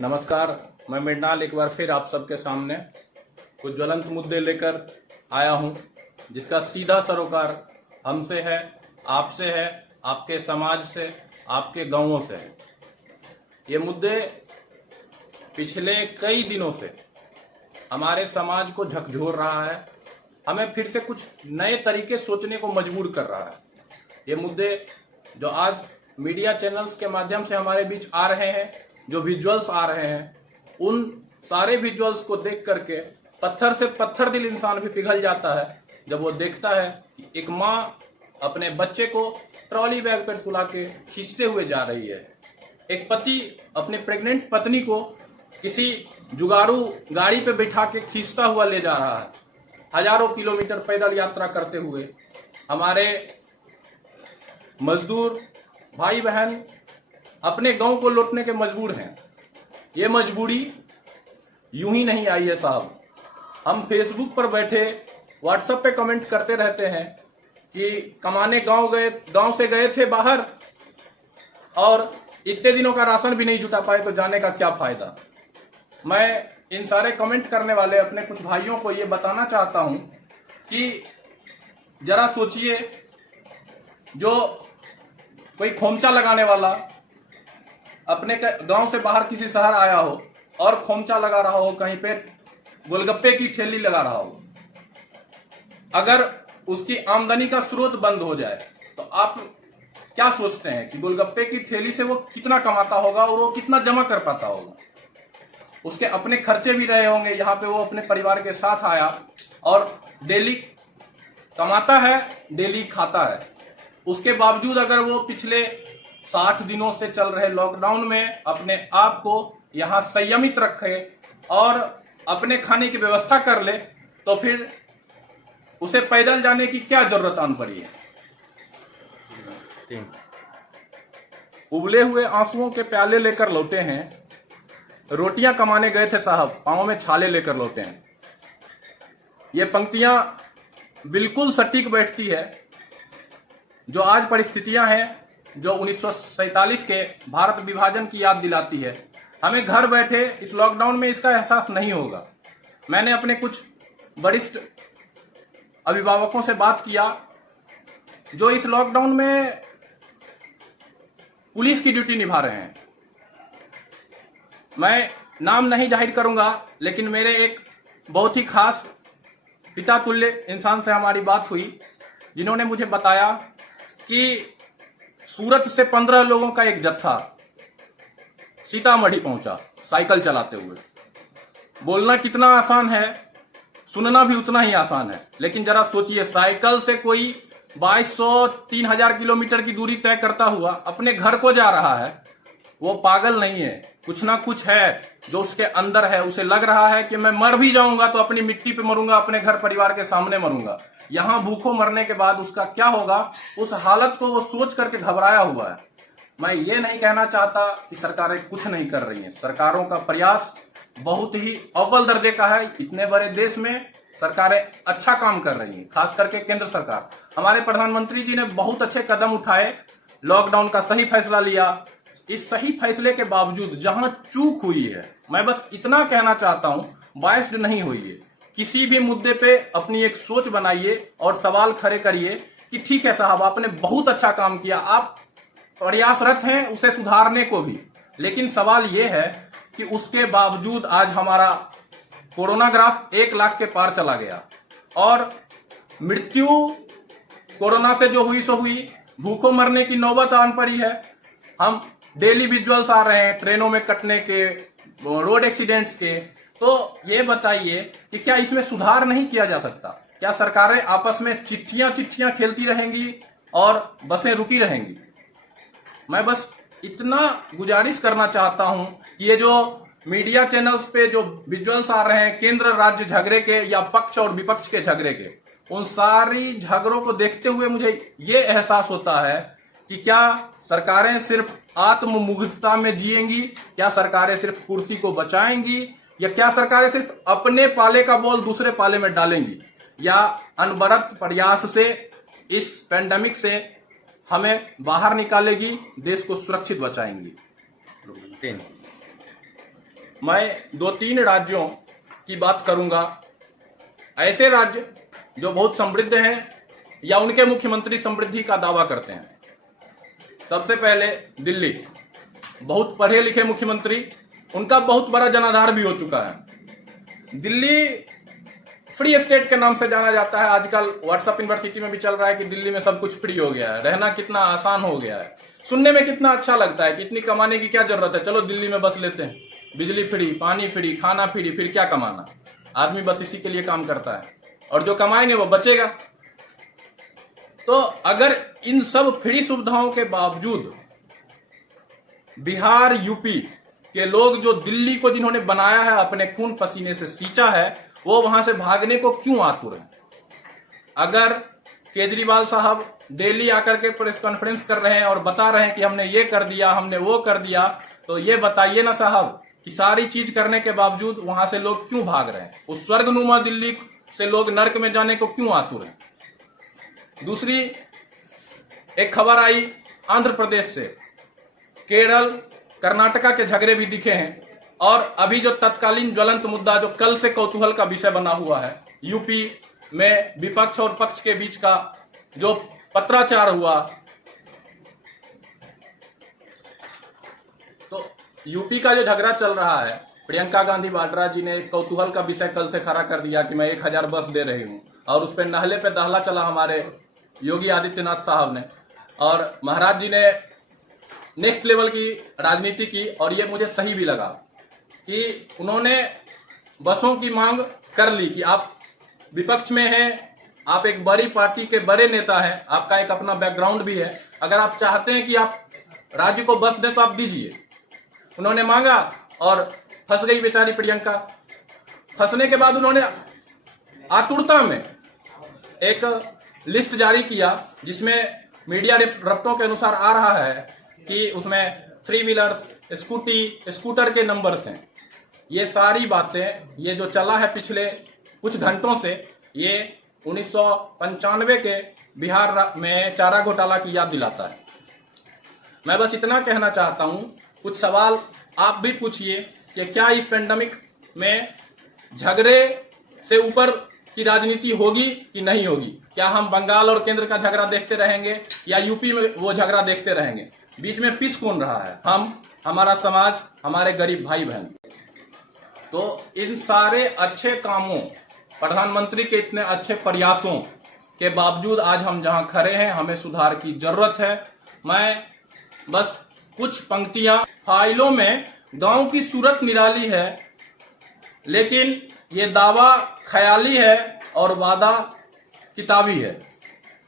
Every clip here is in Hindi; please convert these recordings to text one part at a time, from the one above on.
नमस्कार, मैं मृणाल एक बार फिर आप सबके सामने कुछ ज्वलंत मुद्दे लेकर आया हूं, जिसका सीधा सरोकार हमसे है, आपसे है, आपके समाज से, आपके गांवों से है। ये मुद्दे पिछले कई दिनों से हमारे समाज को झकझोर रहा है, हमें फिर से कुछ नए तरीके सोचने को मजबूर कर रहा है। ये मुद्दे जो आज मीडिया चैनल्स के माध्यम से हमारे बीच आ रहे हैं, जो विजुअल्स आ रहे हैं, उन सारे विजुअल्स को देख करके पत्थर से पत्थर दिल इंसान भी पिघल जाता है जब वो देखता है कि एक माँ अपने बच्चे को ट्रॉली बैग पर सुला के खींचते हुए जा रही है, एक पति अपने प्रेग्नेंट पत्नी को किसी जुगाड़ू गाड़ी पे बिठा के खींचता हुआ ले जा रहा है, हजारों किलोमीटर पैदल यात्रा करते हुए। हमारे मजदूर भाई बहन अपने गांव को लौटने के मजबूर हैं। ये मजबूरी यूं ही नहीं आई है साहब। हम फेसबुक पर बैठे व्हाट्सएप पे कमेंट करते रहते हैं कि कमाने गांव से गए थे बाहर और इतने दिनों का राशन भी नहीं जुटा पाए, तो जाने का क्या फायदा। मैं इन सारे कमेंट करने वाले अपने कुछ भाइयों को ये बताना चाहता हूं कि जरा सोचिए, जो कोई खोमचा लगाने वाला अपने गांव से बाहर किसी शहर आया हो और खोमचा लगा रहा हो, कहीं पे गोलगप्पे की ठेली लगा रहा हो, अगर उसकी आमदनी का स्रोत बंद हो जाए तो आप क्या सोचते हैं कि गोलगप्पे की ठेली से वो कितना कमाता होगा और वो कितना जमा कर पाता होगा। उसके अपने खर्चे भी रहे होंगे, यहाँ पे वो अपने परिवार के साथ आया और डेली कमाता है, डेली खाता है। उसके बावजूद अगर वो पिछले 60 दिनों से चल रहे लॉकडाउन में अपने आप को यहाँ संयमित रखे और अपने खाने की व्यवस्था कर ले, तो फिर उसे पैदल जाने की क्या जरूरत आन पड़ी है। उबले हुए आंसुओं के प्याले लेकर लौटे हैं, रोटियां कमाने गए थे साहब, पांव में छाले लेकर लौटे हैं। ये पंक्तियां बिल्कुल सटीक बैठती है जो आज परिस्थितियां हैं, जो 1947 के भारत विभाजन की याद दिलाती है। हमें घर बैठे इस लॉकडाउन में इसका एहसास नहीं होगा। मैंने अपने कुछ वरिष्ठ अभिभावकों से बात किया जो इस लॉकडाउन में पुलिस की ड्यूटी निभा रहे हैं। मैं नाम नहीं जाहिर करूंगा, लेकिन मेरे एक बहुत ही खास पिता तुल्य इंसान से हमारी बात हुई, जिन्होंने मुझे बताया कि सूरत से 15 लोगों का एक जत्था सीतामढ़ी पहुंचा साइकिल चलाते हुए। बोलना कितना आसान है, सुनना भी उतना ही आसान है, लेकिन जरा सोचिए, साइकिल से कोई 2200-3000 किलोमीटर की दूरी तय करता हुआ अपने घर को जा रहा है। वो पागल नहीं है, कुछ ना कुछ है जो उसके अंदर है। उसे लग रहा है कि मैं मर भी जाऊंगा तो अपनी मिट्टी पे मरूंगा, अपने घर परिवार के सामने मरूंगा। यहां भूखों मरने के बाद उसका क्या होगा, उस हालत को वो सोच करके घबराया हुआ है। मैं ये नहीं कहना चाहता कि सरकारें कुछ नहीं कर रही हैं। सरकारों का प्रयास बहुत ही अव्वल दर्जे का है। इतने बड़े देश में सरकारें अच्छा काम कर रही हैं, खास करके केंद्र सरकार। हमारे प्रधानमंत्री जी ने बहुत अच्छे कदम उठाए, लॉकडाउन का सही फैसला लिया। इस सही फैसले के बावजूद जहां चूक हुई है, मैं बस इतना कहना चाहता हूं, बायस्ड नहीं होइए। किसी भी मुद्दे पे अपनी एक सोच बनाइए और सवाल खड़े करिए कि ठीक है साहब, आपने बहुत अच्छा काम किया, आप प्रयासरत हैं उसे सुधारने को भी, लेकिन सवाल यह है कि उसके बावजूद आज हमारा कोरोना ग्राफ 1 लाख के पार चला गया और मृत्यु कोरोना से जो हुई सो हुई, भूखों मरने की नौबत आन पड़ी है। हम डेली विजुअल्स आ रहे हैं ट्रेनों में कटने के, रोड एक्सीडेंट्स के। तो ये बताइए कि क्या इसमें सुधार नहीं किया जा सकता? क्या सरकारें आपस में चिट्ठियां खेलती रहेंगी और बसें रुकी रहेंगी? मैं बस इतना गुजारिश करना चाहता हूं कि ये जो मीडिया चैनल्स पे जो विजुअल्स आ रहे हैं केंद्र राज्य झगड़े के या पक्ष और विपक्ष के झगड़े के, उन सारी झगड़ों को देखते हुए मुझे ये एहसास होता है कि क्या सरकारें सिर्फ आत्ममुग्धता में जिएंगी, क्या सरकारें सिर्फ कुर्सी को बचाएंगी, या क्या सरकारें सिर्फ अपने पाले का बॉल दूसरे पाले में डालेंगी, या अनवरत प्रयास से इस पेंडेमिक से हमें बाहर निकालेगी, देश को सुरक्षित बचाएंगी। मैं 2-3 राज्यों की बात करूंगा, ऐसे राज्य जो बहुत समृद्ध हैं या उनके मुख्यमंत्री समृद्धि का दावा करते हैं। सबसे पहले दिल्ली, बहुत पढ़े लिखे मुख्यमंत्री, उनका बहुत बड़ा जनाधार भी हो चुका है। दिल्ली फ्री स्टेट के नाम से जाना जाता है। आजकल व्हाट्सएप यूनिवर्सिटी में भी चल रहा है कि दिल्ली में सब कुछ फ्री हो गया है, रहना कितना आसान हो गया है, सुनने में कितना अच्छा लगता है कि इतनी कमाने की क्या जरूरत है, चलो दिल्ली में बस लेते हैं, बिजली फ्री, पानी फ्री, खाना फ्री, फिर क्या कमाना। आदमी बस इसी के लिए काम करता है और जो कमाएंगे वो बचेगा। तो अगर इन सब फ्री सुविधाओं के बावजूद बिहार, यूपी के लोग जो दिल्ली को जिन्होंने बनाया है, अपने खून पसीने से सींचा है, वो वहां से भागने को क्यों आतुर है? अगर केजरीवाल साहब दिल्ली आकर के प्रेस कॉन्फ्रेंस कर रहे हैं और बता रहे हैं कि हमने ये कर दिया, हमने वो कर दिया, तो ये बताइए ना साहब कि सारी चीज करने के बावजूद वहां से लोग क्यों भाग रहे हैं? उस स्वर्गनुमा दिल्ली से लोग नर्क में जाने को क्यों आतुर हैं? दूसरी एक खबर आई आंध्र प्रदेश से, केरल, कर्नाटका के झगड़े भी दिखे हैं, और अभी जो तत्कालीन ज्वलंत मुद्दा जो कल से कौतूहल का विषय बना हुआ है, यूपी में विपक्ष और पक्ष के बीच का जो पत्राचार हुआ, तो यूपी का जो झगड़ा चल रहा है, प्रियंका गांधी वाड्रा जी ने कौतूहल का विषय कल से खड़ा कर दिया कि मैं 1000 बस दे रही हूं, और उस पर नहले पे दहला चला हमारे योगी आदित्यनाथ साहब ने, और महाराज जी ने नेक्स्ट लेवल की राजनीति की, और ये मुझे सही भी लगा कि उन्होंने बसों की मांग कर ली कि आप विपक्ष में हैं, आप एक बड़ी पार्टी के बड़े नेता हैं, आपका एक अपना बैकग्राउंड भी है, अगर आप चाहते हैं कि आप राज्य को बस दें तो आप दीजिए। उन्होंने मांगा और फंस गई बेचारी प्रियंका। फंसने के बाद उन्होंने आतुरता में एक लिस्ट जारी किया जिसमें मीडिया रप्टों के अनुसार आ रहा है कि उसमें 3 व्हीलर्स, स्कूटर के नंबर्स हैं। ये सारी बातें, ये जो चला है पिछले कुछ घंटों से, ये 1995 के बिहार में चारा घोटाला की याद दिलाता है। मैं बस इतना कहना चाहता हूं, कुछ सवाल आप भी पूछिए कि क्या इस पेंडेमिक में झगड़े से ऊपर की राजनीति होगी कि नहीं होगी? क्या हम बंगाल और केंद्र का झगड़ा देखते रहेंगे या यूपी में वो झगड़ा देखते रहेंगे? बीच में पीस कौन रहा है? हम, हमारा समाज, हमारे गरीब भाई बहन। तो इन सारे अच्छे कामों, प्रधानमंत्री के इतने अच्छे प्रयासों के बावजूद आज हम जहां खड़े हैं, हमें सुधार की जरूरत है। मैं बस कुछ पंक्तियां, फाइलों में गांव की सूरत निराली है, लेकिन ये दावा ख्याली है और वादा किताबी है।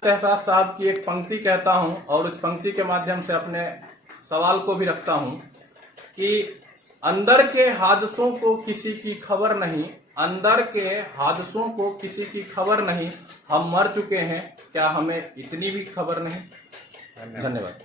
एहसास साहब की एक पंक्ति कहता हूं और इस पंक्ति के माध्यम से अपने सवाल को भी रखता हूं कि अंदर के हादसों को किसी की खबर नहीं, अंदर के हादसों को किसी की खबर नहीं, हम मर चुके हैं, क्या हमें इतनी भी खबर नहीं? धन्यवाद।